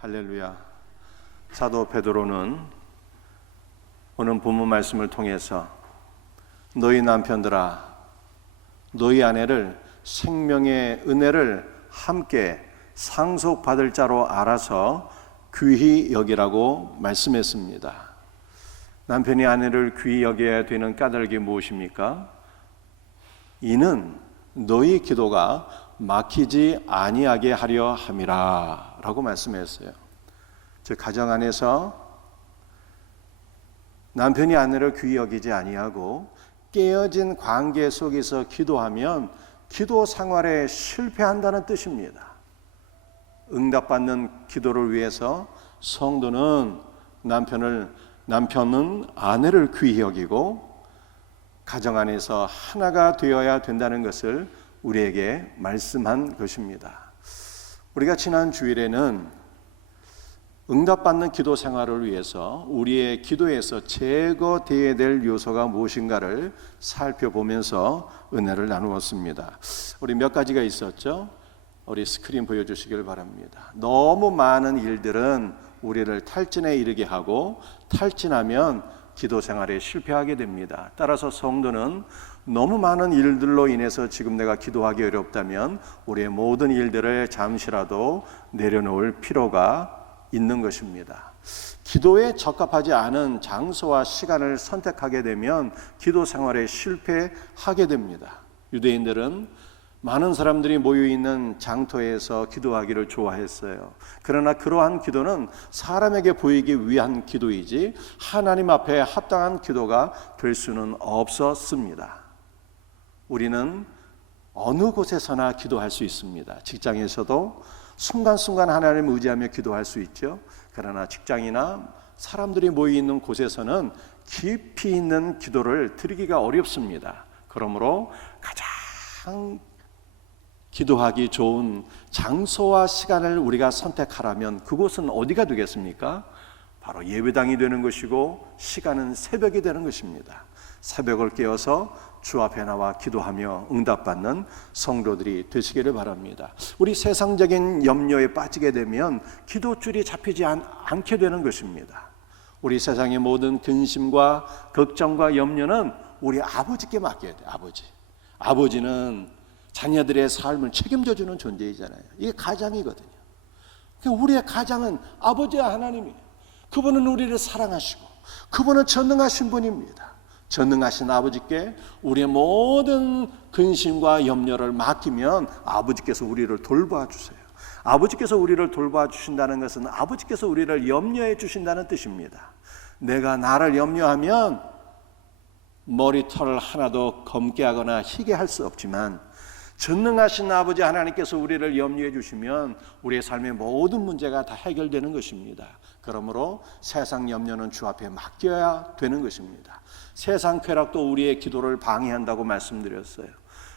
할렐루야. 사도 베드로는 오늘 본문 말씀을 통해서 너희 남편들아 너희 아내를 생명의 은혜를 함께 상속받을 자로 알아서 귀히 여기라고 말씀했습니다. 남편이 아내를 귀히 여겨야 되는 까닭이 무엇입니까? 이는 너희 기도가 막히지 아니하게 하려 함이라 라고 말씀했어요. 즉 가정 안에서 남편이 아내를 귀히 여기지 아니하고 깨어진 관계 속에서 기도하면 기도 생활에 실패한다는 뜻입니다. 응답받는 기도를 위해서 성도는 남편은 아내를 귀히 여기고 가정 안에서 하나가 되어야 된다는 것을 우리에게 말씀한 것입니다. 우리가 지난 주일에는 응답받는 기도 생활을 위해서 우리의 기도에서 제거되어야 될 요소가 무엇인가를 살펴보면서 은혜를 나누었습니다. 우리 몇 가지가 있었죠? 우리 스크린 보여주시길 바랍니다. 너무 많은 일들은 우리를 탈진에 이르게 하고 탈진하면 기도 생활에 실패하게 됩니다. 따라서 성도는 너무 많은 일들로 인해서 지금 내가 기도하기 어렵다면 우리의 모든 일들을 잠시라도 내려놓을 필요가 있는 것입니다. 기도에 적합하지 않은 장소와 시간을 선택하게 되면 기도 생활에 실패하게 됩니다. 유대인들은 많은 사람들이 모여있는 장터에서 기도하기를 좋아했어요. 그러나 그러한 기도는 사람에게 보이기 위한 기도이지 하나님 앞에 합당한 기도가 될 수는 없었습니다. 우리는 어느 곳에서나 기도할 수 있습니다. 직장에서도 순간순간 하나님을 의지하며 기도할 수 있죠. 그러나 직장이나 사람들이 모여있는 곳에서는 깊이 있는 기도를 드리기가 어렵습니다. 그러므로 가장 기도하기 좋은 장소와 시간을 우리가 선택하라면 그곳은 어디가 되겠습니까? 바로 예배당이 되는 것이고 시간은 새벽이 되는 것입니다. 새벽을 깨어서 주 앞에 나와 기도하며 응답받는 성도들이 되시기를 바랍니다. 우리 세상적인 염려에 빠지게 되면 기도줄이 잡히지 않게 되는 것입니다. 우리 세상의 모든 근심과 걱정과 염려는 우리 아버지께 맡겨야 돼요. 아버지는 자녀들의 삶을 책임져주는 존재이잖아요. 이게 가장이거든요. 우리의 가장은 아버지와 하나님이에요. 그분은 우리를 사랑하시고 그분은 전능하신 분입니다. 전능하신 아버지께 우리의 모든 근심과 염려를 맡기면 아버지께서 우리를 돌봐주세요. 아버지께서 우리를 돌봐주신다는 것은 아버지께서 우리를 염려해 주신다는 뜻입니다. 내가 나를 염려하면 머리털 하나도 검게 하거나 희게 할 수 없지만 전능하신 아버지 하나님께서 우리를 염려해 주시면 우리의 삶의 모든 문제가 다 해결되는 것입니다. 그러므로 세상 염려는 주 앞에 맡겨야 되는 것입니다. 세상 쾌락도 우리의 기도를 방해한다고 말씀드렸어요.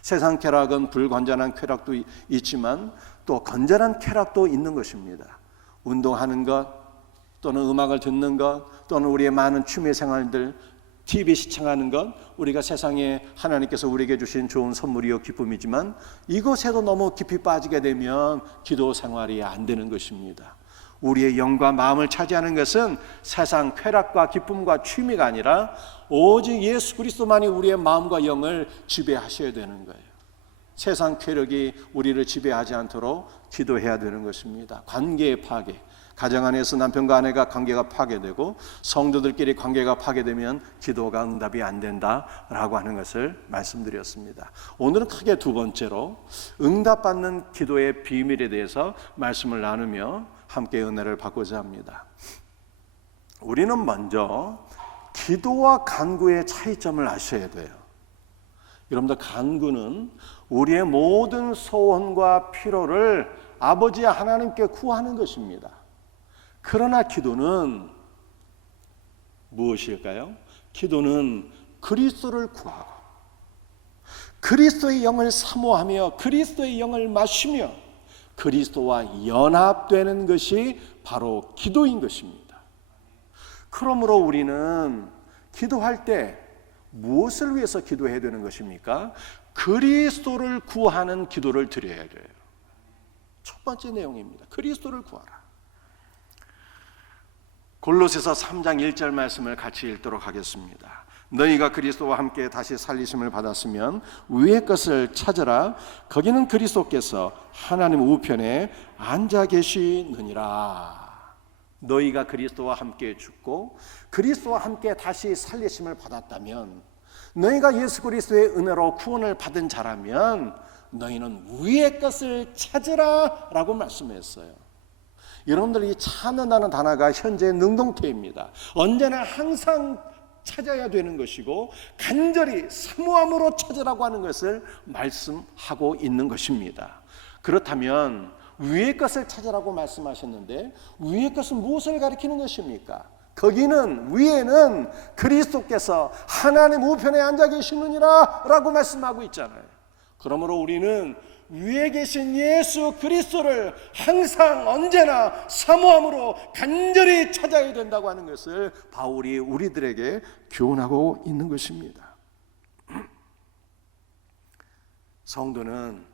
세상 쾌락은 불건전한 쾌락도 있지만 또 건전한 쾌락도 있는 것입니다. 운동하는 것 또는 음악을 듣는 것 또는 우리의 많은 취미 생활들 TV 시청하는 것 우리가 세상에 하나님께서 우리에게 주신 좋은 선물이요 기쁨이지만 이것에도 너무 깊이 빠지게 되면 기도 생활이 안 되는 것입니다. 우리의 영과 마음을 차지하는 것은 세상 쾌락과 기쁨과 취미가 아니라 오직 예수 그리스도만이 우리의 마음과 영을 지배하셔야 되는 거예요. 세상 쾌락이 우리를 지배하지 않도록 기도해야 되는 것입니다. 관계의 파괴, 가정 안에서 남편과 아내가 관계가 파괴되고 성도들끼리 관계가 파괴되면 기도가 응답이 안 된다라고 하는 것을 말씀드렸습니다. 오늘은 크게 두 번째로 응답받는 기도의 비밀에 대해서 말씀을 나누며 함께 은혜를 받고자 합니다. 우리는 먼저 기도와 간구의 차이점을 아셔야 돼요. 여러분들, 간구는 우리의 모든 소원과 필요를 아버지 하나님께 구하는 것입니다. 그러나 기도는 무엇일까요? 기도는 그리스도를 구하고 그리스도의 영을 사모하며 그리스도의 영을 마시며 그리스도와 연합되는 것이 바로 기도인 것입니다. 그러므로 우리는 기도할 때 무엇을 위해서 기도해야 되는 것입니까? 그리스도를 구하는 기도를 드려야 돼요. 첫 번째 내용입니다. 그리스도를 구하라. 골로새서 3장 1절 말씀을 같이 읽도록 하겠습니다. 너희가 그리스도와 함께 다시 살리심을 받았으면 위의 것을 찾으라. 거기는 그리스도께서 하나님 우편에 앉아 계시느니라. 너희가 그리스도와 함께 죽고 그리스도와 함께 다시 살리심을 받았다면, 너희가 예수 그리스도의 은혜로 구원을 받은 자라면 너희는 위의 것을 찾으라 라고 말씀했어요. 여러분들이 찾는다는 단어가 현재 능동태입니다. 언제나 항상 찾아야 되는 것이고 간절히 사모함으로 찾으라고 하는 것을 말씀하고 있는 것입니다. 그렇다면 위의 것을 찾으라고 말씀하셨는데, 위의 것은 무엇을 가리키는 것입니까? 거기는, 위에는 그리스도께서 하나님 우편에 앉아 계시느니라 라고 말씀하고 있잖아요. 그러므로 우리는 위에 계신 예수 그리스도를 항상 언제나 사모함으로 간절히 찾아야 된다고 하는 것을 바울이 우리들에게 교훈하고 있는 것입니다. 성도는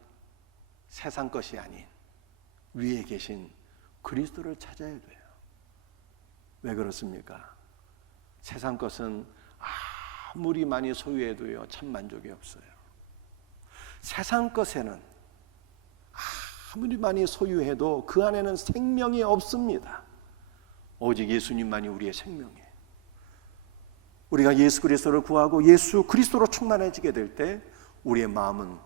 세상 것이 아닌 위에 계신 그리스도를 찾아야 돼요. 왜 그렇습니까? 세상 것은 아무리 많이 소유해도요, 참 만족이 없어요. 세상 것에는 아무리 많이 소유해도 그 안에는 생명이 없습니다. 오직 예수님만이 우리의 생명이에요. 우리가 예수 그리스도를 구하고 예수 그리스도로 충만해지게 될 때 우리의 마음은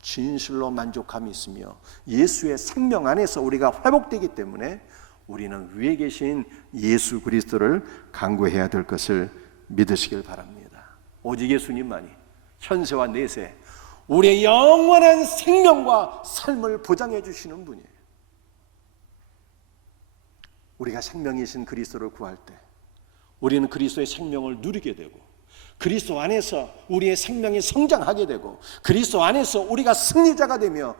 진실로 만족함이 있으며 예수의 생명 안에서 우리가 회복되기 때문에 우리는 위에 계신 예수 그리스도를 간구해야 될 것을 믿으시길 바랍니다. 오직 예수님만이 현세와 내세 우리의 영원한 생명과 삶을 보장해 주시는 분이에요. 우리가 생명이신 그리스도를 구할 때 우리는 그리스도의 생명을 누리게 되고, 그리스도 안에서 우리의 생명이 성장하게 되고, 그리스도 안에서 우리가 승리자가 되며,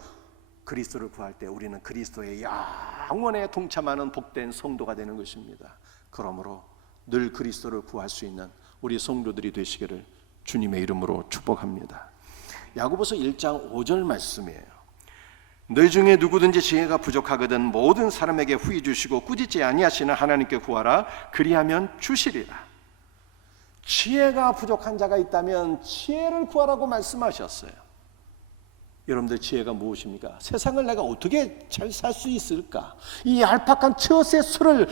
그리스도를 구할 때 우리는 그리스도의 영원에 동참하는 복된 성도가 되는 것입니다. 그러므로 늘 그리스도를 구할 수 있는 우리 성도들이 되시기를 주님의 이름으로 축복합니다. 야고보서 1장 5절 말씀이에요. 너희 중에 누구든지 지혜가 부족하거든 모든 사람에게 후히 주시고 꾸짖지 아니하시는 하나님께 구하라. 그리하면 주시리라. 지혜가 부족한 자가 있다면 지혜를 구하라고 말씀하셨어요. 여러분들, 지혜가 무엇입니까? 세상을 내가 어떻게 잘 살 수 있을까? 이 얄팍한 처세 수를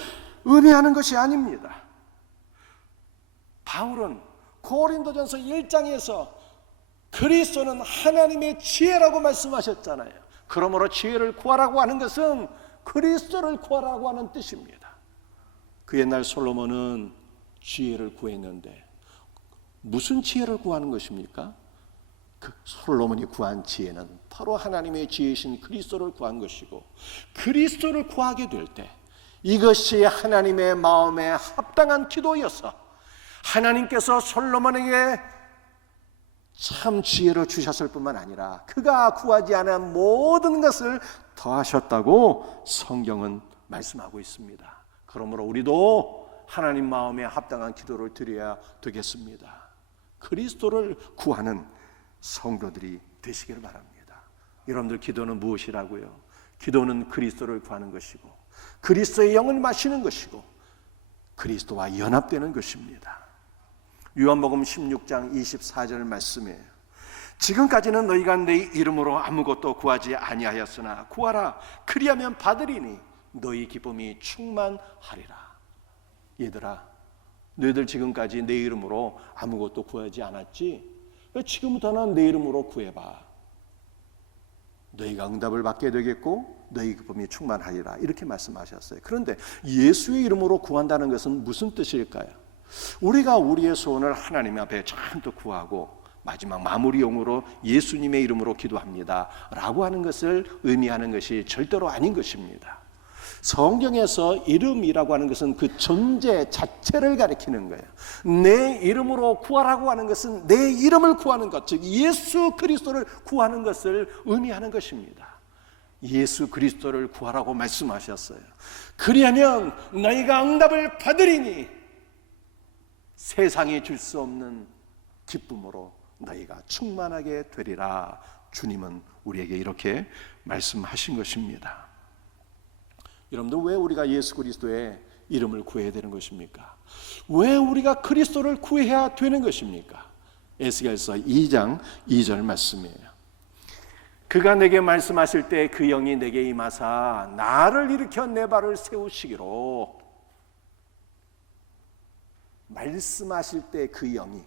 의미하는 것이 아닙니다. 바울은 고린도전서 1장에서 그리스도는 하나님의 지혜라고 말씀하셨잖아요. 그러므로 지혜를 구하라고 하는 것은 그리스도를 구하라고 하는 뜻입니다. 그 옛날 솔로몬은 지혜를 구했는데 무슨 지혜를 구하는 것입니까? 그 솔로몬이 구한 지혜는 바로 하나님의 지혜이신 그리스도를 구한 것이고, 그리스도를 구하게 될 때 이것이 하나님의 마음에 합당한 기도여서 하나님께서 솔로몬에게 참 지혜를 주셨을 뿐만 아니라 그가 구하지 않은 모든 것을 더하셨다고 성경은 말씀하고 있습니다. 그러므로 우리도 하나님 마음에 합당한 기도를 드려야 되겠습니다. 그리스도를 구하는 성도들이 되시기를 바랍니다. 여러분들, 기도는 무엇이라고요? 기도는 그리스도를 구하는 것이고, 그리스도의 영을 마시는 것이고, 그리스도와 연합되는 것입니다. 요한복음 16장 24절 말씀이에요. 지금까지는 너희가 내 이름으로 아무것도 구하지 아니하였으나 구하라. 그리하면 받으리니 너희 기쁨이 충만하리라. 얘들아, 너희들 지금까지 내 이름으로 아무것도 구하지 않았지? 지금부터는 내 이름으로 구해봐. 너희가 응답을 받게 되겠고 너희 기쁨이 충만하리라. 이렇게 말씀하셨어요. 그런데 예수의 이름으로 구한다는 것은 무슨 뜻일까요? 우리가 우리의 소원을 하나님 앞에 잔뜩 구하고 마지막 마무리용으로 예수님의 이름으로 기도합니다 라고 하는 것을 의미하는 것이 절대로 아닌 것입니다. 성경에서 이름이라고 하는 것은 그 존재 자체를 가리키는 거예요. 내 이름으로 구하라고 하는 것은 내 이름을 구하는 것, 즉 예수 그리스도를 구하는 것을 의미하는 것입니다. 예수 그리스도를 구하라고 말씀하셨어요. 그리하면 너희가 응답을 받으리니 세상이 줄 수 없는 기쁨으로 너희가 충만하게 되리라. 주님은 우리에게 이렇게 말씀하신 것입니다. 여러분들, 왜 우리가 예수 그리스도의 이름을 구해야 되는 것입니까? 왜 우리가 그리스도를 구해야 되는 것입니까? 에스겔서 2장 2절 말씀이에요. 그가 내게 말씀하실 때 그 영이 내게 임하사 나를 일으켜 내 발을 세우시기로. 말씀하실 때 그 영이,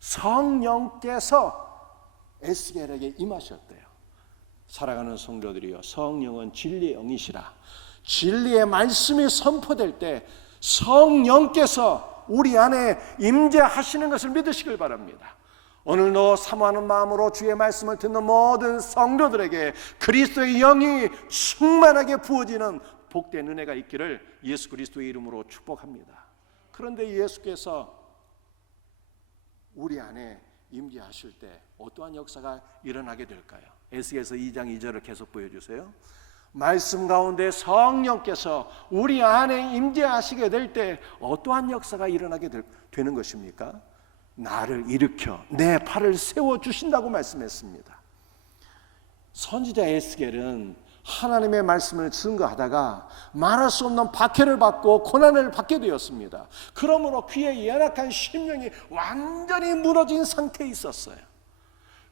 성령께서 에스겔에게 임하셨대요. 사랑하는 성도들이여, 성령은 진리의 영이시라. 진리의 말씀이 선포될 때 성령께서 우리 안에 임재하시는 것을 믿으시길 바랍니다. 오늘도 사모하는 마음으로 주의 말씀을 듣는 모든 성도들에게 그리스도의 영이 충만하게 부어지는 복된 은혜가 있기를 예수 그리스도의 이름으로 축복합니다. 그런데 예수께서 우리 안에 임재하실 때 어떠한 역사가 일어나게 될까요? 에스겔서 2장 2절을 계속 보여주세요. 말씀 가운데 성령께서 우리 안에 임재하시게 될 때 어떠한 역사가 일어나게 되는 것입니까? 나를 일으켜 내 팔을 세워주신다고 말씀했습니다. 선지자 에스겔은 하나님의 말씀을 증거하다가 말할 수 없는 박해를 받고 고난을 받게 되었습니다. 그러므로 그의 연약한 심령이 완전히 무너진 상태에 있었어요.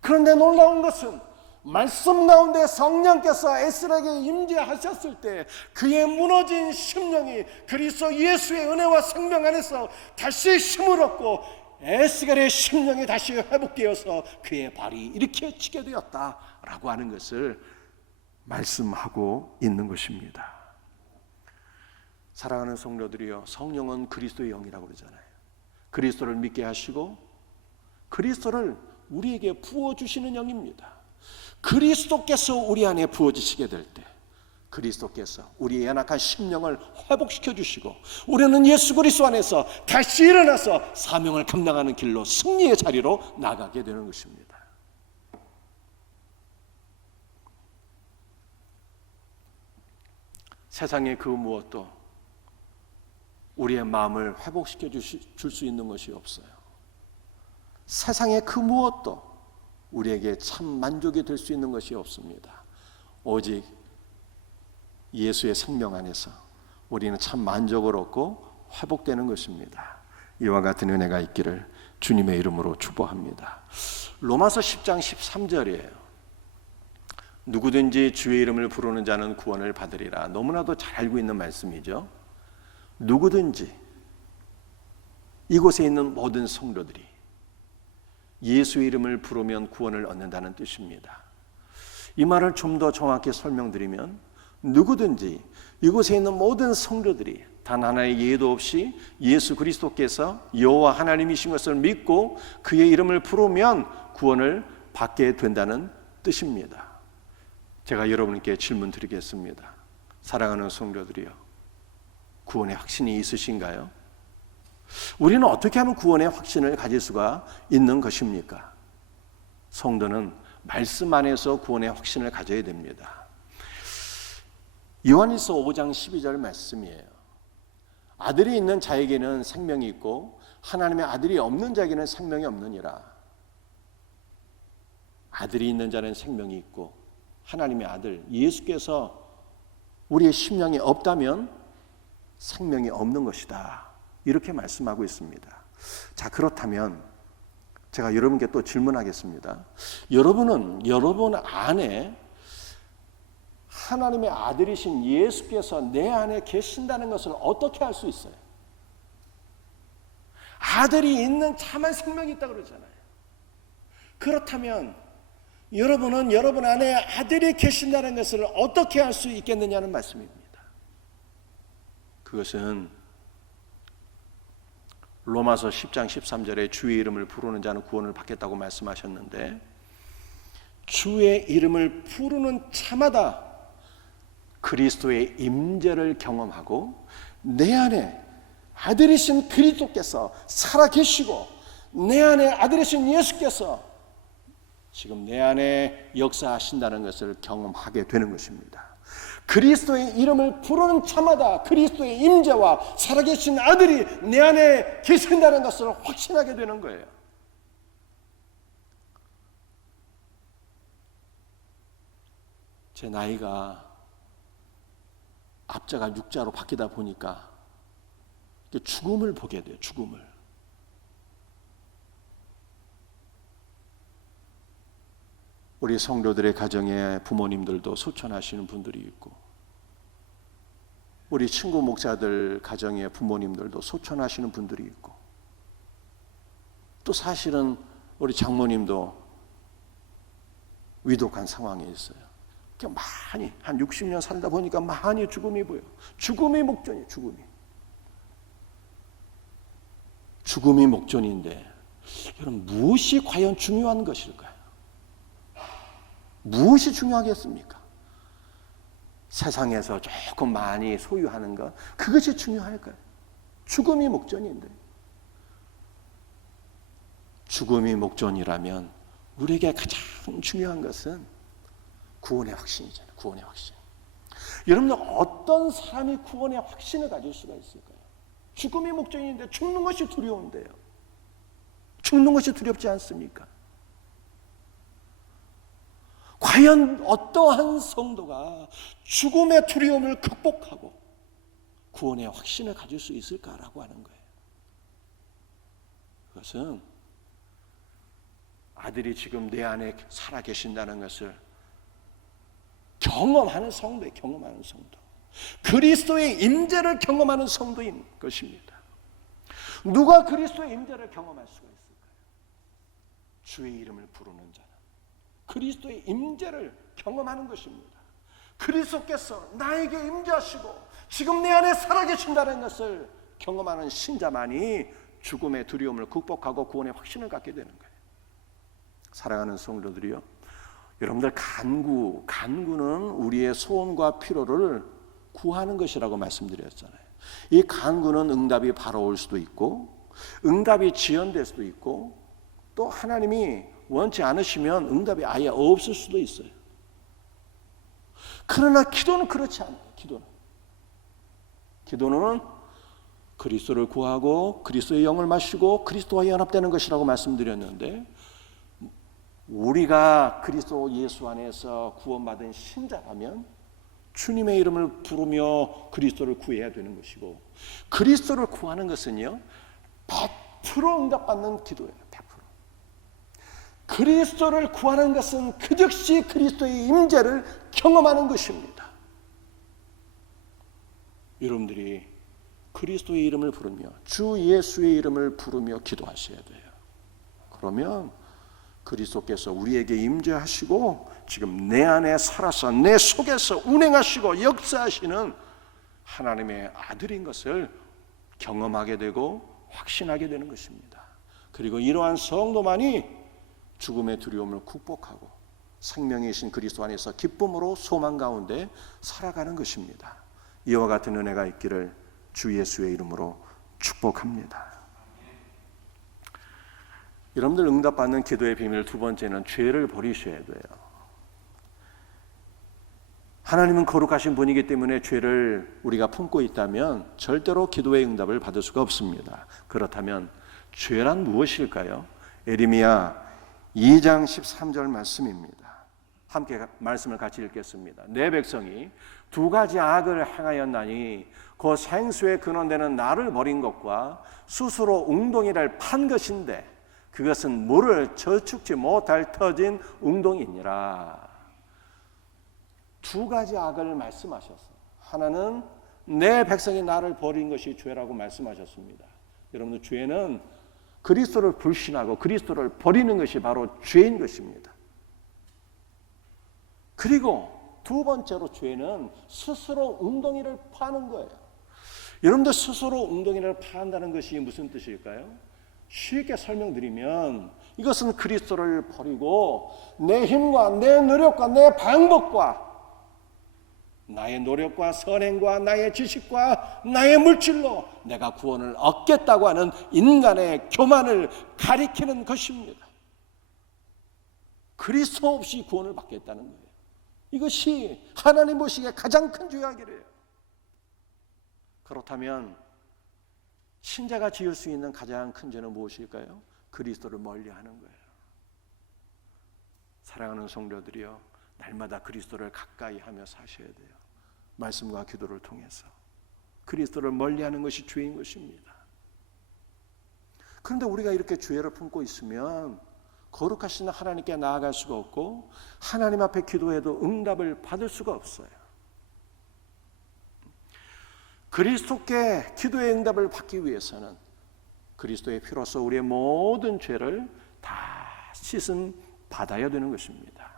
그런데 놀라운 것은 말씀 가운데 성령께서 에스겔에게 임재하셨을 때 그의 무너진 심령이 그리스도 예수의 은혜와 생명 안에서 다시 힘을 얻고 에스겔의 심령이 다시 회복되어서 그의 발이 이렇게 치게 되었다라고 하는 것을 말씀하고 있는 것입니다. 사랑하는 성도들이여, 성령은 그리스도의 영이라고 그러잖아요. 그리스도를 믿게 하시고 그리스도를 우리에게 부어주시는 영입니다. 그리스도께서 우리 안에 부어지시게 될 때 그리스도께서 우리의 연약한 심령을 회복시켜 주시고 우리는 예수 그리스도 안에서 다시 일어나서 사명을 감당하는 길로 승리의 자리로 나가게 되는 것입니다. 세상의 그 무엇도 우리의 마음을 회복시켜 줄 수 있는 것이 없어요. 세상의 그 무엇도 우리에게 참 만족이 될 수 있는 것이 없습니다. 오직 예수의 생명 안에서 우리는 참 만족을 얻고 회복되는 것입니다. 이와 같은 은혜가 있기를 주님의 이름으로 축복합니다. 로마서 10장 13절이에요. 누구든지 주의 이름을 부르는 자는 구원을 받으리라. 너무나도 잘 알고 있는 말씀이죠. 누구든지, 이곳에 있는 모든 성도들이 예수의 이름을 부르면 구원을 얻는다는 뜻입니다. 이 말을 좀 더 정확히 설명드리면 누구든지, 이곳에 있는 모든 성도들이 단 하나의 예도 없이 예수 그리스도께서 여호와 하나님이신 것을 믿고 그의 이름을 부르면 구원을 받게 된다는 뜻입니다. 제가 여러분께 질문 드리겠습니다. 사랑하는 성도들이여, 구원의 확신이 있으신가요? 우리는 어떻게 하면 구원의 확신을 가질 수가 있는 것입니까? 성도는 말씀 안에서 구원의 확신을 가져야 됩니다. 요한일서 5장 12절 말씀이에요. 아들이 있는 자에게는 생명이 있고 하나님의 아들이 없는 자에게는 생명이 없느니라. 아들이 있는 자는 생명이 있고 하나님의 아들 예수께서 우리의 심령이 없다면 생명이 없는 것이다, 이렇게 말씀하고 있습니다. 자, 그렇다면 제가 여러분께 또 질문하겠습니다. 여러분은 여러분 안에 하나님의 아들이신 예수께서 내 안에 계신다는 것을 어떻게 알 수 있어요? 아들이 있는 참한 생명이 있다고 그러잖아요. 그렇다면 여러분은 여러분 안에 아들이 계신다는 것을 어떻게 알 수 있겠느냐는 말씀입니다. 그것은 로마서 10장 13절에 주의 이름을 부르는 자는 구원을 받겠다고 말씀하셨는데, 주의 이름을 부르는 차마다 그리스도의 임재를 경험하고 내 안에 아들이신 그리스도께서 살아계시고 내 안에 아들이신 예수께서 지금 내 안에 역사하신다는 것을 경험하게 되는 것입니다. 그리스도의 이름을 부르는 차마다 그리스도의 임재와 살아계신 아들이 내 안에 계신다는 것을 확신하게 되는 거예요. 제 나이가 앞자가 육자로 바뀌다 보니까 죽음을 보게 돼요. 죽음을. 우리 성도들의 가정에 부모님들도 소천하시는 분들이 있고, 우리 친구 목사들 가정에 부모님들도 소천하시는 분들이 있고, 또 사실은 우리 장모님도 위독한 상황에 있어요. 많이 한 60년 살다 보니까 많이 죽음이 보여. 죽음이 목전이에요. 죽음이 목전인데, 여러분 무엇이 과연 중요한 것일까요? 무엇이 중요하겠습니까? 세상에서 조금 많이 소유하는 것, 그것이 중요할까요? 죽음이 목전인데, 죽음이 목전이라면 우리에게 가장 중요한 것은 구원의 확신이잖아요. 구원의 확신. 여러분들 어떤 사람이 구원의 확신을 가질 수가 있을까요? 죽음이 목전인데 죽는 것이 두려운데요. 죽는 것이 두렵지 않습니까? 과연 어떠한 성도가 죽음의 두려움을 극복하고 구원의 확신을 가질 수 있을까라고 하는 거예요. 그것은 아들이 지금 내 안에 살아 계신다는 것을 경험하는 성도예요. 경험하는 성도. 그리스도의 임재를 경험하는 성도인 것입니다. 누가 그리스도의 임재를 경험할 수가 있을까요? 주의 이름을 부르는 자는 그리스도의 임재를 경험하는 것입니다. 그리스도께서 나에게 임재하시고 지금 내 안에 살아계신다는 것을 경험하는 신자만이 죽음의 두려움을 극복하고 구원의 확신을 갖게 되는 거예요. 사랑하는 성도들이요, 여러분들 간구는 우리의 소원과 필요를 구하는 것이라고 말씀드렸잖아요. 이 간구는 응답이 바로 올 수도 있고, 응답이 지연될 수도 있고, 또 하나님이 원치 않으시면 응답이 아예 없을 수도 있어요. 그러나 기도는 그렇지 않아요. 기도는 그리스도를 구하고 그리스도의 영을 마시고 그리스도와 연합되는 것이라고 말씀드렸는데, 우리가 그리스도 예수 안에서 구원받은 신자라면 주님의 이름을 부르며 그리스도를 구해야 되는 것이고, 그리스도를 구하는 것은요 100% 응답받는 기도예요. 100%. 그리스도를 구하는 것은 그 즉시 그리스도의 임재를 경험하는 것입니다. 여러분들이 그리스도의 이름을 부르며 주 예수의 이름을 부르며 기도하셔야 돼요. 그러면 그리스도께서 우리에게 임재하시고 지금 내 안에 살아서 내 속에서 운행하시고 역사하시는 하나님의 아들인 것을 경험하게 되고 확신하게 되는 것입니다. 그리고 이러한 성도만이 죽음의 두려움을 극복하고 생명이신 그리스도 안에서 기쁨으로 소망 가운데 살아가는 것입니다. 이와 같은 은혜가 있기를 주 예수의 이름으로 축복합니다. 여러분들 응답받는 기도의 비밀 두 번째는 죄를 버리셔야 돼요. 하나님은 거룩하신 분이기 때문에 죄를 우리가 품고 있다면 절대로 기도의 응답을 받을 수가 없습니다. 그렇다면 죄란 무엇일까요? 에레미야 2장 13절 말씀입니다. 함께 말씀을 같이 읽겠습니다. 내 백성이 두 가지 악을 행하였나니 그 생수의 근원되는 나를 버린 것과 스스로 웅덩이를 판 것인데 그것은 물을 저축지 못할 터진 웅덩이니라. 두 가지 악을 말씀하셨어요. 하나는 내 백성이 나를 버린 것이 죄라고 말씀하셨습니다. 여러분들 죄는 그리스도를 불신하고 그리스도를 버리는 것이 바로 죄인 것입니다. 그리고 두 번째로 죄는 스스로 웅덩이를 파는 거예요. 여러분들 스스로 웅덩이를 파한다는 것이 무슨 뜻일까요? 쉽게 설명드리면 이것은 그리스도를 버리고 내 힘과 내 노력과 내 방법과 나의 노력과 선행과 나의 지식과 나의 물질로 내가 구원을 얻겠다고 하는 인간의 교만을 가리키는 것입니다. 그리스도 없이 구원을 받겠다는 거예요. 이것이 하나님 보시기에 가장 큰 죄악이래요. 그렇다면 신자가 지을 수 있는 가장 큰 죄는 무엇일까요? 그리스도를 멀리하는 거예요. 사랑하는 성도들이여, 날마다 그리스도를 가까이 하며 사셔야 돼요. 말씀과 기도를 통해서 그리스도를 멀리하는 것이 죄인 것입니다. 그런데 우리가 이렇게 죄를 품고 있으면 거룩하신 하나님께 나아갈 수가 없고 하나님 앞에 기도해도 응답을 받을 수가 없어요. 그리스도께 기도의 응답을 받기 위해서는 그리스도의 피로써 우리의 모든 죄를 다 씻음 받아야 되는 것입니다.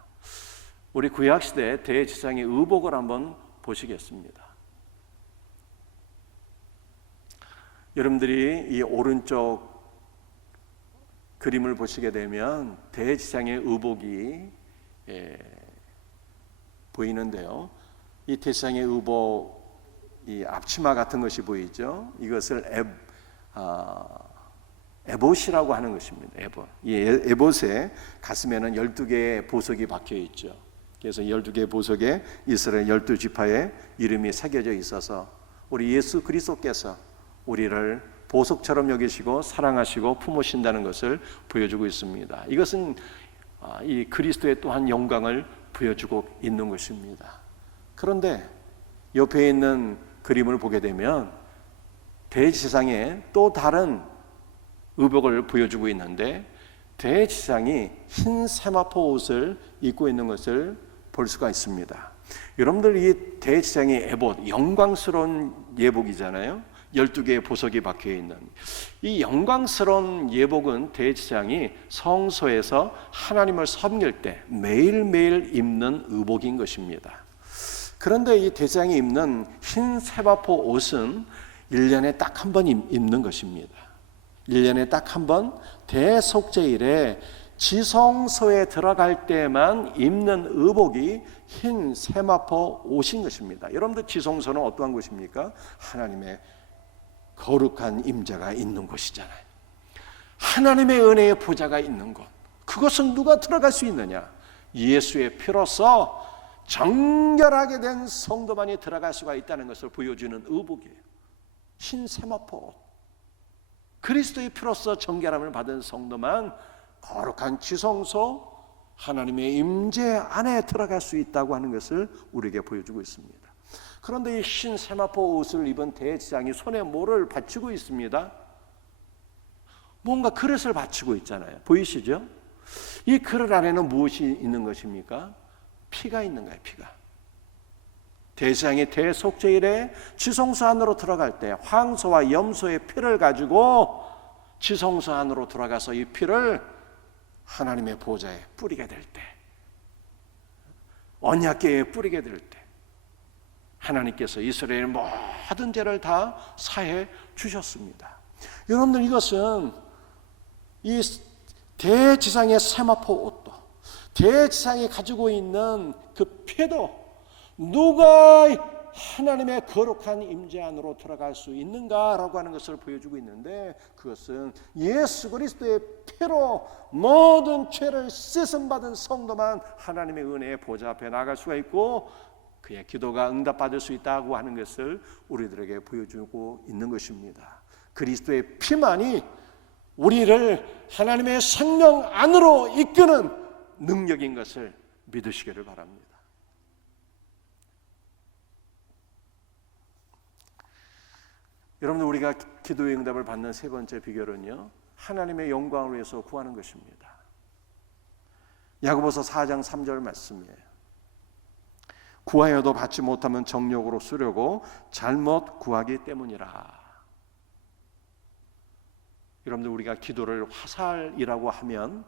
우리 구약시대 대제사장의 의복을 한번 보시겠습니다. 여러분들이 이 오른쪽 그림을 보시게 되면 대제사장의 의복이 보이는데요. 이 대제사장의 의복, 이 앞치마 같은 것이 보이죠. 이것을 에봇이라고 하는 것입니다. 에봇. 이 에봇의 가슴에는 12개의 보석이 박혀 있죠. 그래서 12개의 보석에 이스라엘 12지파의 이름이 새겨져 있어서 우리 예수 그리스도께서 우리를 보석처럼 여기시고 사랑하시고 품으신다는 것을 보여주고 있습니다. 이것은 이 그리스도의 또한 영광을 보여주고 있는 것입니다. 그런데 옆에 있는 그림을 보게 되면 대제사장의 또 다른 의복을 보여주고 있는데 대제사장이 흰 세마포 옷을 입고 있는 것을 볼 수가 있습니다. 여러분들 이 대제사장의 에봇, 영광스러운 예복이잖아요. 12개의 보석이 박혀있는 이 영광스러운 예복은 대제사장이 성소에서 하나님을 섬길 때 매일매일 입는 의복인 것입니다. 그런데 이 대제사장이 입는 흰 세마포 옷은 1년에 딱 한 번 입는 것입니다. 1년에 딱 한 번 대속죄일에 지성소에 들어갈 때만 입는 의복이 흰 세마포 옷인 것입니다. 여러분들 지성소는 어떠한 곳입니까? 하나님의 거룩한 임재가 있는 곳이잖아요. 하나님의 은혜의 보좌가 있는 곳. 그것은 누가 들어갈 수 있느냐? 예수의 피로써 정결하게 된 성도만이 들어갈 수가 있다는 것을 보여주는 의복이에요. 흰 세마포 옷. 그리스도의 피로써 정결함을 받은 성도만 거룩한 지성소 하나님의 임재 안에 들어갈 수 있다고 하는 것을 우리에게 보여주고 있습니다. 그런데 이 흰 세마포 옷을 입은 대제사장이 손에 뭐를 받치고 있습니다. 뭔가 그릇을 받치고 있잖아요. 보이시죠? 이 그릇 안에는 무엇이 있는 것입니까? 피가 있는 거예요. 피가. 대제사장이 대속죄일에 지성소 안으로 들어갈 때 황소와 염소의 피를 가지고 지성소 안으로 들어가서 이 피를 하나님의 보좌에 뿌리게 될 때, 언약궤에 뿌리게 될 때 하나님께서 이스라엘의 모든 죄를 다 사해 주셨습니다. 여러분들 이것은 이 대제사장의 세마포 옷도 대제사장이 가지고 있는 그 피도 누가 하나님의 거룩한 임재 안으로 들어갈 수 있는가라고 하는 것을 보여주고 있는데 그것은 예수 그리스도의 피로 모든 죄를 씻음받은 성도만 하나님의 은혜의 보좌 앞에 나갈 수가 있고 그의 기도가 응답받을 수 있다고 하는 것을 우리들에게 보여주고 있는 것입니다. 그리스도의 피만이 우리를 하나님의 생명 안으로 이끄는 능력인 것을 믿으시기를 바랍니다. 여러분들 우리가 기도의 응답을 받는 세 번째 비결은요, 하나님의 영광을 위해서 구하는 것입니다. 야고보서 4장 3절 말씀이에요. 구하여도 받지 못하면 정욕으로 쓰려고 잘못 구하기 때문이라. 여러분들 우리가 기도를 화살이라고 하면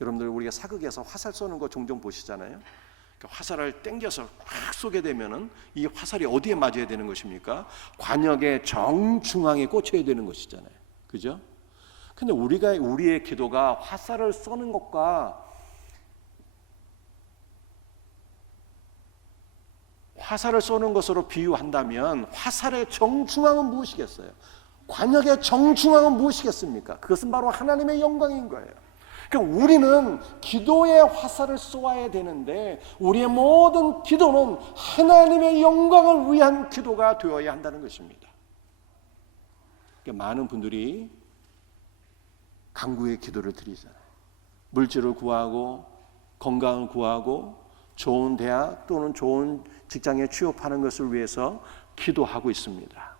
여러분들 우리가 사극에서 화살 쏘는 거 종종 보시잖아요. 화살을 당겨서 확 쏘게 되면은 이 화살이 어디에 맞아야 되는 것입니까? 관역의 정중앙에 꽂혀야 되는 것이잖아요. 그죠? 근데 우리의 기도가 화살을 쏘는 것과 화살을 쏘는 것으로 비유한다면 화살의 정중앙은 무엇이겠어요? 관역의 정중앙은 무엇이겠습니까? 그것은 바로 하나님의 영광인 거예요. 그러니까 우리는 기도의 화살을 쏘아야 되는데 우리의 모든 기도는 하나님의 영광을 위한 기도가 되어야 한다는 것입니다. 그러니까 많은 분들이 간구의 기도를 드리잖아요. 물질을 구하고 건강을 구하고 좋은 대학 또는 좋은 직장에 취업하는 것을 위해서 기도하고 있습니다.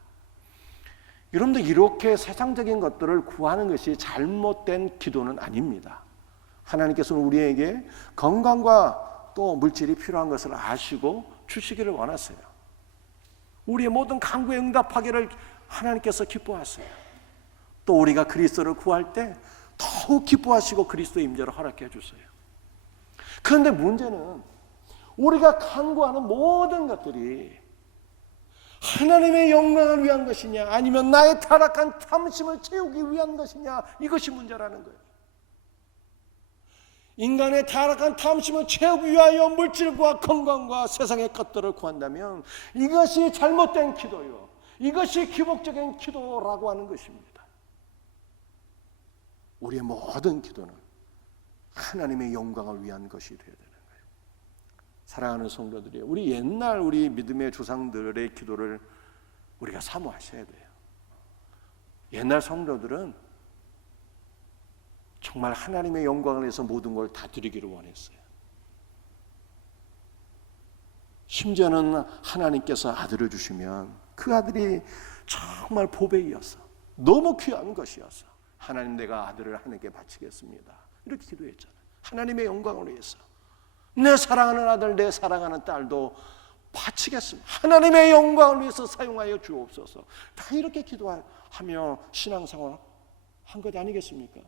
여러분들, 이렇게 세상적인 것들을 구하는 것이 잘못된 기도는 아닙니다. 하나님께서는 우리에게 건강과 또 물질이 필요한 것을 아시고 주시기를 원하세요. 우리의 모든 간구에 응답하기를 하나님께서 기뻐하세요. 또 우리가 그리스도를 구할 때 더욱 기뻐하시고 그리스도의 임재를 허락해 주세요. 그런데 문제는 우리가 간구하는 모든 것들이 하나님의 영광을 위한 것이냐, 아니면 나의 타락한 탐심을 채우기 위한 것이냐, 이것이 문제라는 거예요. 인간의 타락한 탐심을 채우기 위하여 물질과 건강과 세상의 것들을 구한다면 이것이 잘못된 기도요, 이것이 기복적인 기도라고 하는 것입니다. 우리의 모든 기도는 하나님의 영광을 위한 것이 되어야 되는 거예요. 사랑하는 성도들이요, 우리 옛날 우리 믿음의 조상들의 기도를 우리가 사모하셔야 돼요. 옛날 성도들은 정말 하나님의 영광을 위해서 모든 걸 다 드리기를 원했어요. 심지어는 하나님께서 아들을 주시면 그 아들이 정말 보배이어서 너무 귀한 것이어서 하나님, 내가 아들을 하나님께 바치겠습니다, 이렇게 기도했잖아요. 하나님의 영광을 위해서 내 사랑하는 아들, 내 사랑하는 딸도 바치겠습니다, 하나님의 영광을 위해서 사용하여 주옵소서. 다 이렇게 기도하며 신앙생활 한 것 아니겠습니까?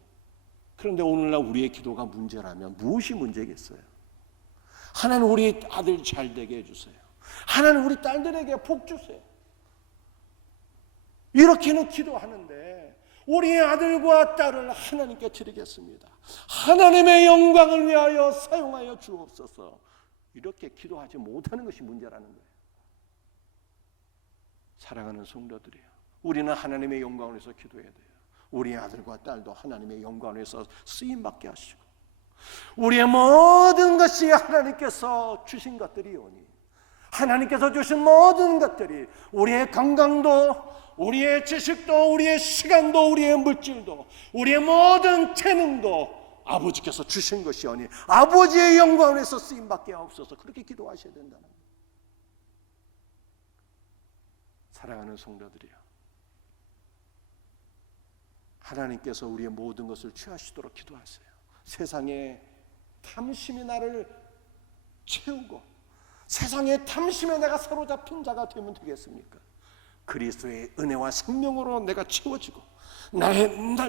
그런데 오늘날 우리의 기도가 문제라면 무엇이 문제겠어요? 하나님, 우리 아들 잘 되게 해주세요, 하나님 우리 딸들에게 복 주세요, 이렇게는 기도하는데 우리의 아들과 딸을 하나님께 드리겠습니다, 하나님의 영광을 위하여 사용하여 주옵소서, 이렇게 기도하지 못하는 것이 문제라는 거예요. 사랑하는 성도들이요, 우리는 하나님의 영광을 위해서 기도해야 돼요. 우리의 아들과 딸도 하나님의 영광을 위해서 쓰임받게 하시고, 우리의 모든 것이 하나님께서 주신 것들이오니, 하나님께서 주신 모든 것들이, 우리의 건강도, 우리의 지식도, 우리의 시간도, 우리의 물질도, 우리의 모든 재능도 아버지께서 주신 것이오니 아버지의 영광을 위해서 쓰임받게 하옵소서, 그렇게 기도하셔야 된다는 거예요. 사랑하는 성도들이요, 하나님께서 우리의 모든 것을 취하시도록 기도하세요. 세상에 탐심이 나를 채우고 세상의 탐심에 내가 사로잡힌 자가 되면 되겠습니까? 그리스도의 은혜와 생명으로 내가 채워지고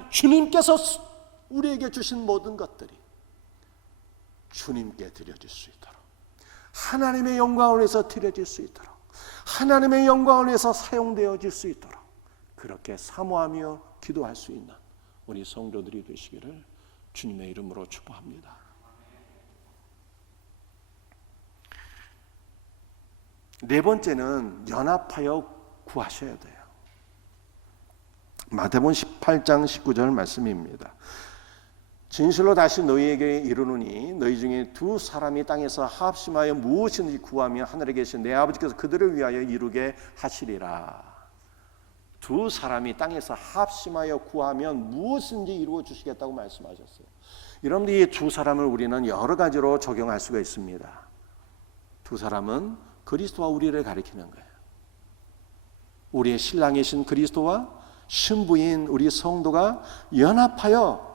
주님께서 우리에게 주신 모든 것들이 주님께 드려질 수 있도록, 하나님의 영광을 위해서 드려질 수 있도록, 하나님의 영광을 위해서 사용되어질 수 있도록 그렇게 사모하며 기도할 수 있는 우리 성도들이 되시기를 주님의 이름으로 축복합니다. 네 번째는 연합하여 구하셔야 돼요. 마태복음 18장 19절 말씀입니다. 진실로 다시 너희에게 이르노니 너희 중에 두 사람이 땅에서 합심하여 무엇이든지 구하며 하늘에 계신 내 아버지께서 그들을 위하여 이루게 하시리라. 두 사람이 땅에서 합심하여 구하면 무엇인지 이루어 주시겠다고 말씀하셨어요. 여러분들, 이 두 사람을 우리는 여러 가지로 적용할 수가 있습니다. 두 사람은 그리스도와 우리를 가리키는 거예요. 우리의 신랑이신 그리스도와 신부인 우리 성도가 연합하여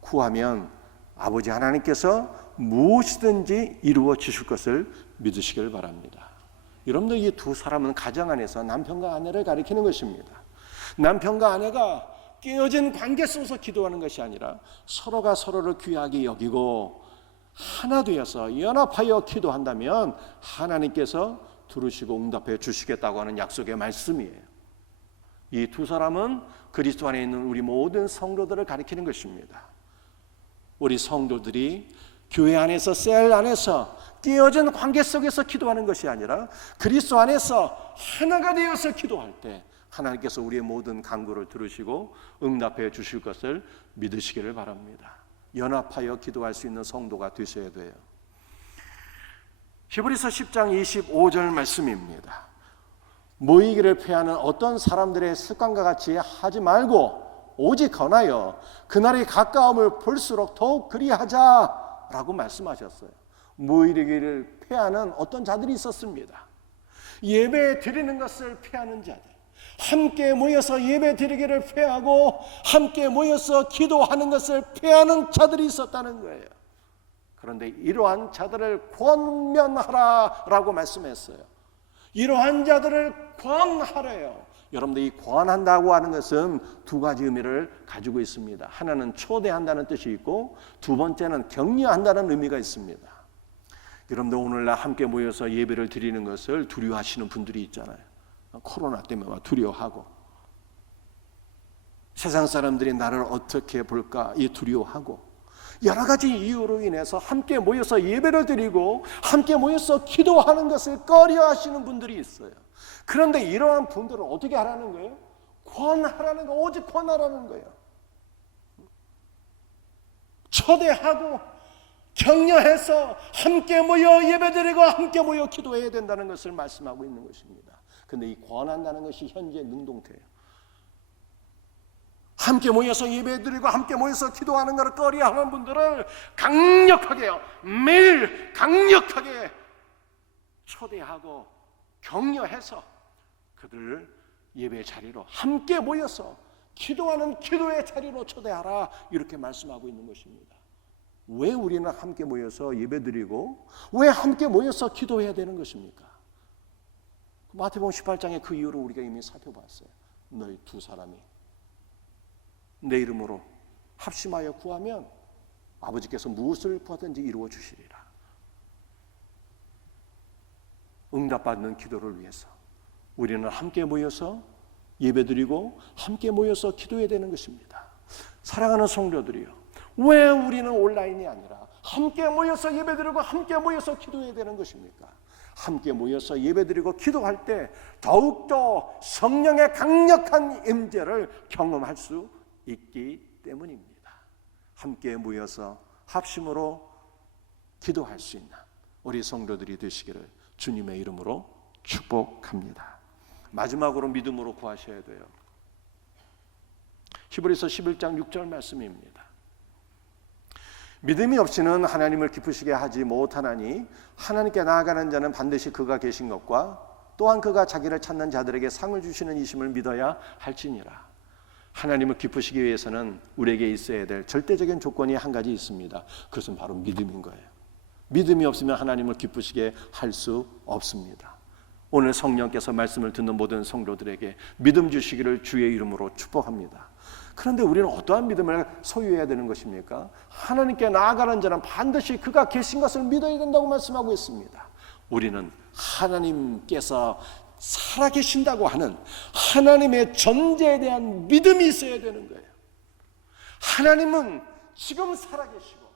구하면 아버지 하나님께서 무엇이든지 이루어 주실 것을 믿으시길 바랍니다. 여러분들, 이 두 사람은 가정 안에서 남편과 아내를 가리키는 것입니다. 남편과 아내가 깨어진 관계 속에서 기도하는 것이 아니라 서로가 서로를 귀하게 여기고 하나 되어서 연합하여 기도한다면 하나님께서 들으시고 응답해 주시겠다고 하는 약속의 말씀이에요. 이 두 사람은 그리스도 안에 있는 우리 모든 성도들을 가리키는 것입니다. 우리 성도들이 교회 안에서, 셀 안에서 깨어진 관계 속에서 기도하는 것이 아니라 그리스도 안에서 하나가 되어서 기도할 때 하나님께서 우리의 모든 간구를 들으시고 응답해 주실 것을 믿으시기를 바랍니다. 연합하여 기도할 수 있는 성도가 되셔야 돼요. 히브리서 10장 25절 말씀입니다. 모이기를 패하는 어떤 사람들의 습관과 같이 하지 말고 오직 권하여 그날이 가까움을 볼수록 더욱 그리하자라고 말씀하셨어요. 모이기를 패하는 어떤 자들이 있었습니다. 예배 드리는 것을 패하는 자들, 함께 모여서 예배 드리기를 패하고 함께 모여서 기도하는 것을 패하는 자들이 있었다는 거예요. 그런데 이러한 자들을 권면하라라고 말씀했어요. 이러한 자들을 권하래요. 여러분들, 이 권한다고 하는 것은 두 가지 의미를 가지고 있습니다. 하나는 초대한다는 뜻이 있고, 두 번째는 격려한다는 의미가 있습니다. 여러분들, 오늘날 함께 모여서 예배를 드리는 것을 두려워하시는 분들이 있잖아요. 코로나 때문에 막 두려워하고, 세상 사람들이 나를 어떻게 볼까 이 두려워하고, 여러 가지 이유로 인해서 함께 모여서 예배를 드리고 함께 모여서 기도하는 것을 꺼려하시는 분들이 있어요. 그런데 이러한 분들은 어떻게 하라는 거예요? 권하라는 거, 오직 권하라는 거예요. 초대하고 격려해서 함께 모여 예배드리고 함께 모여 기도해야 된다는 것을 말씀하고 있는 것입니다. 그런데 이 권한다는 것이 현재 능동태예요. 함께 모여서 예배드리고 함께 모여서 기도하는 것을 꺼려하는 분들을 강력하게요, 매일 강력하게 초대하고 격려해서 그들을 예배 자리로 함께 모여서 기도하는 기도의 자리로 초대하라, 이렇게 말씀하고 있는 것입니다. 왜 우리는 함께 모여서 예배드리고 왜 함께 모여서 기도해야 되는 것입니까? 마태복음 18장의 그 이유를 우리가 이미 살펴봤어요. 너희 두 사람이 내 이름으로 합심하여 구하면 아버지께서 무엇을 구하든지 이루어 주시리라. 응답받는 기도를 위해서 우리는 함께 모여서 예배드리고 함께 모여서 기도해야 되는 것입니다. 사랑하는 성도들이요, 왜 우리는 온라인이 아니라 함께 모여서 예배드리고 함께 모여서 기도해야 되는 것입니까? 함께 모여서 예배드리고 기도할 때 더욱더 성령의 강력한 임재를 경험할 수 있기 때문입니다. 함께 모여서 합심으로 기도할 수 있는 우리 성도들이 되시기를 주님의 이름으로 축복합니다. 마지막으로 믿음으로 구하셔야 돼요. 히브리서 11장 6절 말씀입니다. 믿음이 없이는 하나님을 기쁘시게 하지 못하나니 하나님께 나아가는 자는 반드시 그가 계신 것과 또한 그가 자기를 찾는 자들에게 상을 주시는 이심을 믿어야 할지니라. 하나님을 기쁘시기 위해서는 우리에게 있어야 될 절대적인 조건이 한 가지 있습니다. 그것은 바로 믿음인 거예요. 믿음이 없으면 하나님을 기쁘시게 할 수 없습니다. 오늘 성령께서 말씀을 듣는 모든 성도들에게 믿음 주시기를 주의 이름으로 축복합니다. 그런데 우리는 어떠한 믿음을 소유해야 되는 것입니까? 하나님께 나아가는 자는 반드시 그가 계신 것을 믿어야 된다고 말씀하고 있습니다. 우리는 하나님께서 살아계신다고 하는 하나님의 존재에 대한 믿음이 있어야 되는 거예요. 하나님은 지금 살아계시고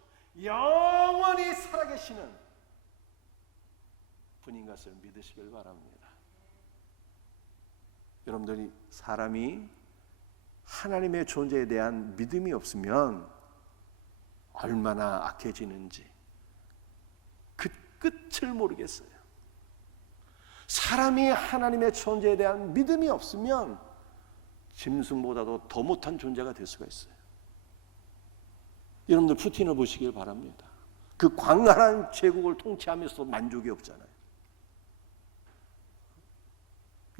영원히 살아계시는 분인 것을 믿으시길 바랍니다. 여러분들이 사람이 하나님의 존재에 대한 믿음이 없으면 얼마나 악해지는지 그 끝을 모르겠어요. 사람이 하나님의 존재에 대한 믿음이 없으면 짐승보다도 더 못한 존재가 될 수가 있어요. 여러분들 푸틴을 보시길 바랍니다. 그 광활한 제국을 통치하면서도 만족이 없잖아요.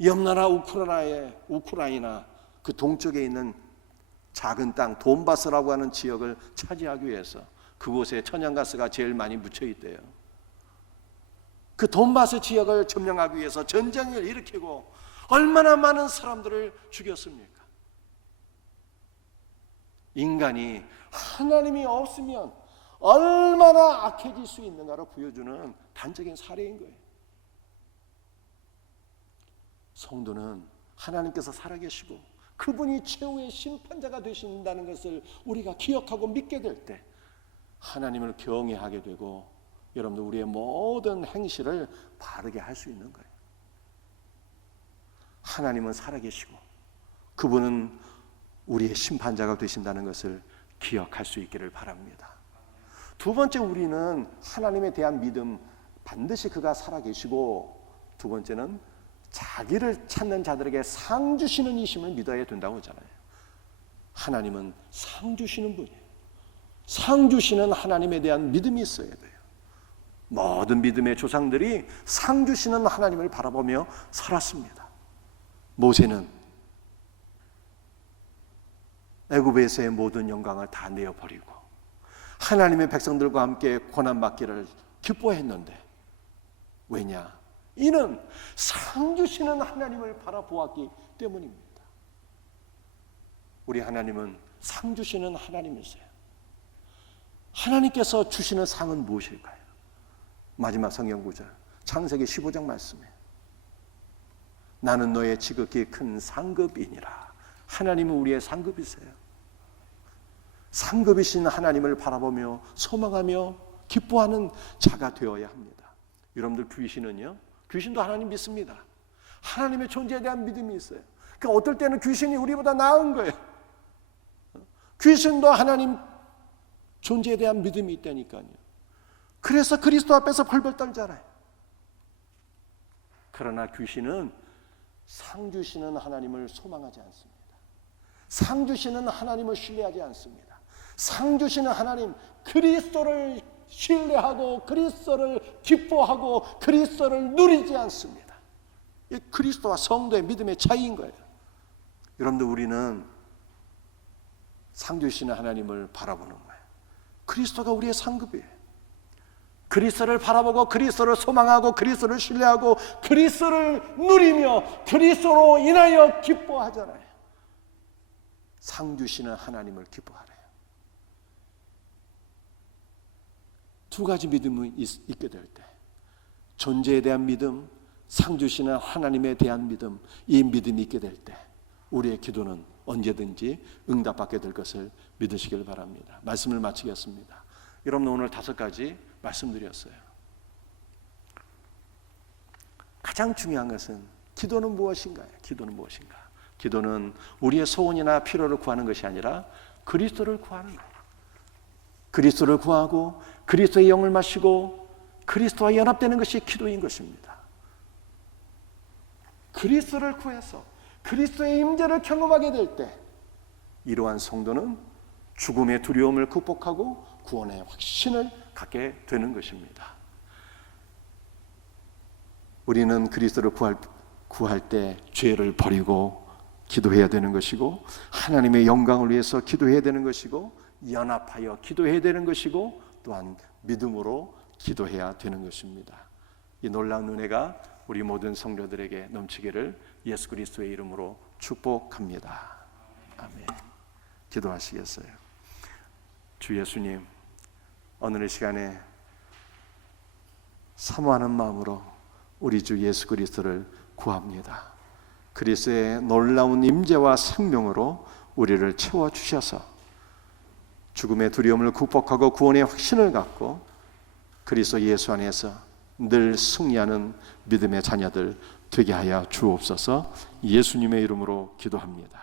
옆나라 우크라이나 그 동쪽에 있는 작은 땅 돈바스라고 하는 지역을 차지하기 위해서 그곳에 천연가스가 제일 많이 묻혀 있대요. 그 돈바스 지역을 점령하기 위해서 전쟁을 일으키고 얼마나 많은 사람들을 죽였습니까? 인간이 하나님이 없으면 얼마나 악해질 수 있는가를 보여주는 단적인 사례인 거예요. 성도는 하나님께서 살아계시고 그분이 최후의 심판자가 되신다는 것을 우리가 기억하고 믿게 될 때 하나님을 경외하게 되고 여러분들 우리의 모든 행실을 바르게 할 수 있는 거예요. 하나님은 살아계시고 그분은 우리의 심판자가 되신다는 것을 기억할 수 있기를 바랍니다. 두 번째, 우리는 하나님에 대한 믿음, 반드시 그가 살아계시고 두 번째는 자기를 찾는 자들에게 상 주시는 이심을 믿어야 된다고 하잖아요. 하나님은 상 주시는 분이에요. 상 주시는 하나님에 대한 믿음이 있어야 돼요. 모든 믿음의 조상들이 상 주시는 하나님을 바라보며 살았습니다. 모세는 애굽에서의 모든 영광을 다 내어버리고 하나님의 백성들과 함께 고난받기를 기뻐했는데, 왜냐? 이는 상 주시는 하나님을 바라보았기 때문입니다. 우리 하나님은 상 주시는 하나님이세요. 하나님께서 주시는 상은 무엇일까요? 마지막 성경 구절 창세기 15장 말씀에 나는 너의 지극히 큰 상급이니라. 하나님은 우리의 상급이세요. 상급이신 하나님을 바라보며 소망하며 기뻐하는 자가 되어야 합니다. 여러분들 귀신은요, 귀신도 하나님 믿습니다. 하나님의 존재에 대한 믿음이 있어요. 그러니까 어떨 때는 귀신이 우리보다 나은 거예요. 귀신도 하나님 존재에 대한 믿음이 있다니까요. 그래서 그리스도 앞에서 벌벌 떨잖아요. 그러나 귀신은 상 주시는 하나님을 소망하지 않습니다. 상 주시는 하나님을 신뢰하지 않습니다. 상 주시는 하나님, 그리스도를 신뢰하고 그리스도를 기뻐하고 그리스도를 누리지 않습니다. 이 그리스도와 성도의 믿음의 차이인 거예요. 여러분들, 우리는 상 주시는 하나님을 바라보는 거예요. 그리스도가 우리의 상급이에요. 그리스도를 바라보고 그리스도를 소망하고 그리스도를 신뢰하고 그리스도를 누리며 그리스도로 인하여 기뻐하잖아요. 상 주시는 하나님을 기뻐하래요. 두 가지 믿음이 있게 될 때, 존재에 대한 믿음, 상 주시는 하나님에 대한 믿음, 이 믿음이 있게 될 때 우리의 기도는 언제든지 응답받게 될 것을 믿으시길 바랍니다. 말씀을 마치겠습니다. 여러분, 오늘 5가지 말씀드렸어요. 가장 중요한 것은 기도는 무엇인가요? 기도는 무엇인가? 기도는 우리의 소원이나 필요를 구하는 것이 아니라 그리스도를 구하는 거예요. 그리스도를 구하고 그리스도의 영을 마시고 그리스도와 연합되는 것이 기도인 것입니다. 그리스도를 구해서 그리스도의 임재를 경험하게 될 때 이러한 성도는 죽음의 두려움을 극복하고 구원의 확신을 갖게 되는 것입니다. 우리는 그리스도를 구할 때 죄를 버리고 기도해야 되는 것이고, 하나님의 영광을 위해서 기도해야 되는 것이고, 연합하여 기도해야 되는 것이고, 또한 믿음으로 기도해야 되는 것입니다. 이 놀라운 은혜가 우리 모든 성도들에게 넘치기를 예수 그리스도의 이름으로 축복합니다. 아멘. 기도하시겠어요? 주 예수님, 오늘 이 시간에 사모하는 마음으로 우리 주 예수 그리스도를 구합니다. 그리스도의 놀라운 임재와 생명으로 우리를 채워주셔서 죽음의 두려움을 극복하고 구원의 확신을 갖고 그리스도 예수 안에서 늘 승리하는 믿음의 자녀들 되게 하여 주옵소서. 예수님의 이름으로 기도합니다.